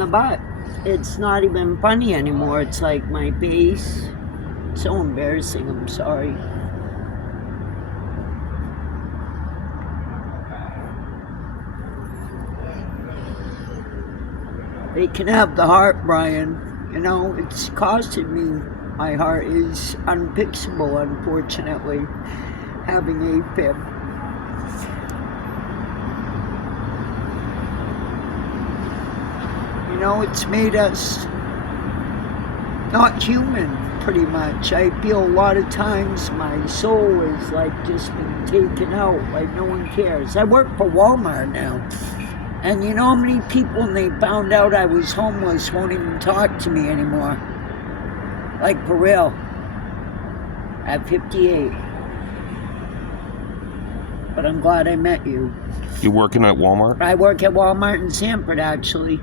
the butt. It's not even funny anymore. It's like my face. So embarrassing. I'm sorry. They can have the heart, Brian. You know, it's costing me. My heart is unfixable, unfortunately, having AFib. You know, it's made us not human, pretty much. I feel a lot of times my soul is like just been taken out, like no one cares. I work for Walmart now. And you know how many people, when they found out I was homeless, won't even talk to me anymore? Like, for real. At 58. But I'm glad I met you. You working at Walmart? I work at Walmart in Sanford, actually.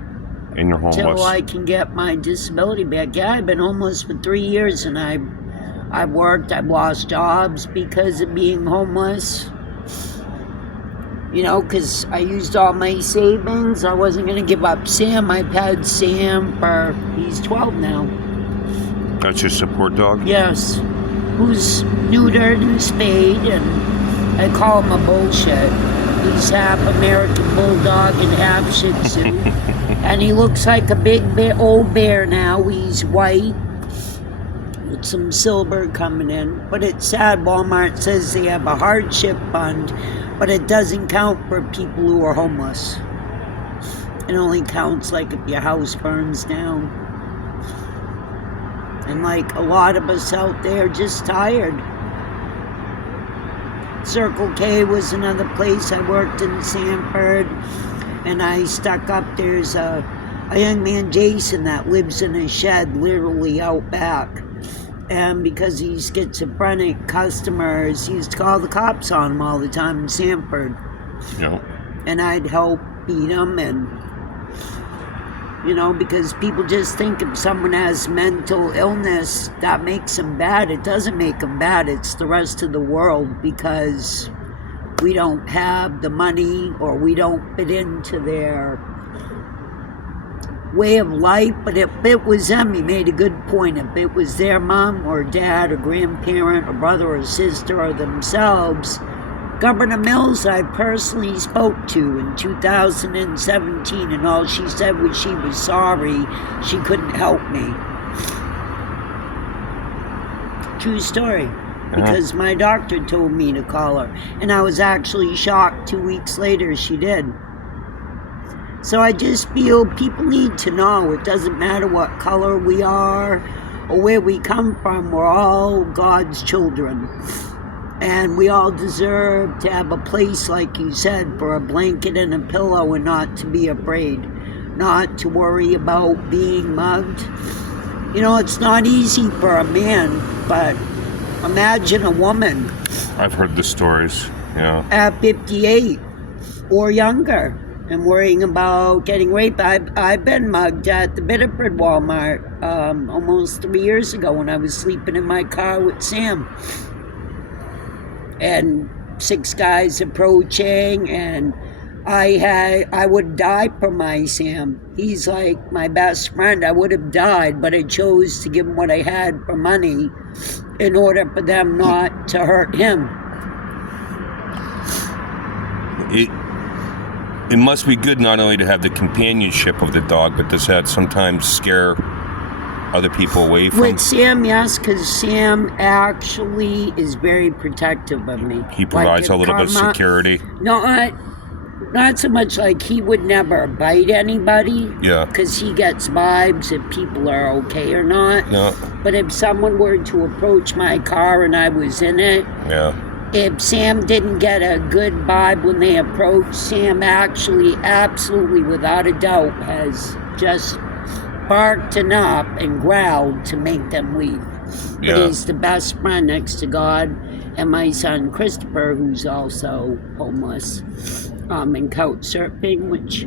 And you're homeless? Until I can get my disability back. Yeah, I've been homeless for 3 years, and I've worked. I've lost jobs because of being homeless. You know, because I used all my savings. I wasn't going to give up Sam. I've had Sam for, he's 12 now. That's your support dog? Yes. Who's neutered and spayed, and I call him a bullshit. He's half American Bulldog and half Shih Tzu. And he looks like a big bear, old bear now. He's white with some silver coming in. But it's sad, Walmart says they have a hardship fund, but it doesn't count for people who are homeless. It only counts like if your house burns down. And like a lot of us out there just tired. Circle K was another place. I worked in Sanford, and I stuck up. There's a young man, Jason, that lives in a shed literally out back. And because he's schizophrenic, customers used to call the cops on him all the time in Sanford. Yeah. And I'd help beat him, and you know, because people just think if someone has mental illness, that makes them bad. It doesn't make them bad. It's the rest of the world, because we don't have the money or we don't fit into their way of life. But if it was them, he made a good point. If it was their mom or dad or grandparent or brother or sister or themselves, Governor Mills I personally spoke to in 2017, and all she said was she was sorry she couldn't help me. True story. Because my doctor told me to call her, and I was actually shocked 2 weeks later she did. So I just feel people need to know it doesn't matter what color we are or where we come from, we're all God's children. And we all deserve to have a place, like you said, for a blanket and a pillow, and not to be afraid, not to worry about being mugged. You know, it's not easy for a man, but imagine a woman. I've heard the stories, yeah. At 58 or younger, and worrying about getting raped. I've been mugged at the Biddeford Walmart almost 3 years ago when I was sleeping in my car with Sam. And 6 guys approaching, and I would die for my Sam. He's like my best friend. I would have died, but I chose to give him what I had for money in order for them not to hurt him. It must be good not only to have the companionship of the dog, but does that sometimes scare other people away from? With Sam, yes, because Sam actually is very protective of me. He provides a little bit of security. Not so much like he would never bite anybody. Yeah. Because he gets vibes if people are okay or not. Yeah. But if someone were to approach my car and I was in it, yeah. If Sam didn't get a good vibe when they approached, Sam actually, absolutely, without a doubt, has just barked enough and growled to make them leave. Yeah. But he's the best friend next to God and my son Christopher, who's also homeless, and couch surfing, which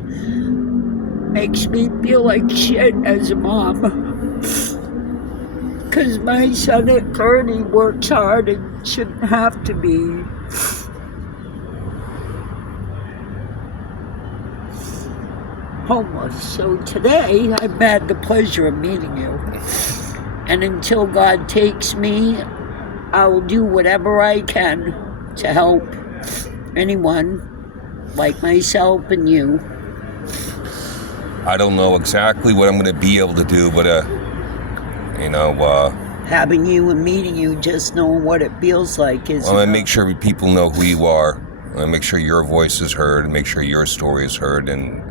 makes me feel like shit as a mom. Because my son at 30 works hard and shouldn't have to be. homeless. So today, I've had the pleasure of meeting you. And until God takes me, I will do whatever I can to help anyone like myself and you. I don't know exactly what I'm going to be able to do, but, Having you and meeting you, just knowing what it feels like is... I make sure people know who you are. I make sure your voice is heard, and make sure your story is heard, and,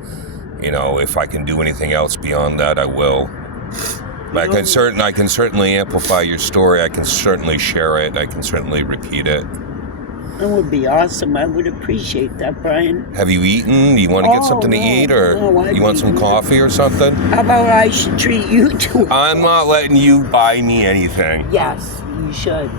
if I can do anything else beyond that, I will. I can certainly amplify your story. I can certainly share it. I can certainly repeat it. It would be awesome. I would appreciate that, Brian. Have you eaten? Do you want to get something to eat, or you want some coffee or something? How about I should treat you to... I'm not letting you buy me anything. Yes, you should.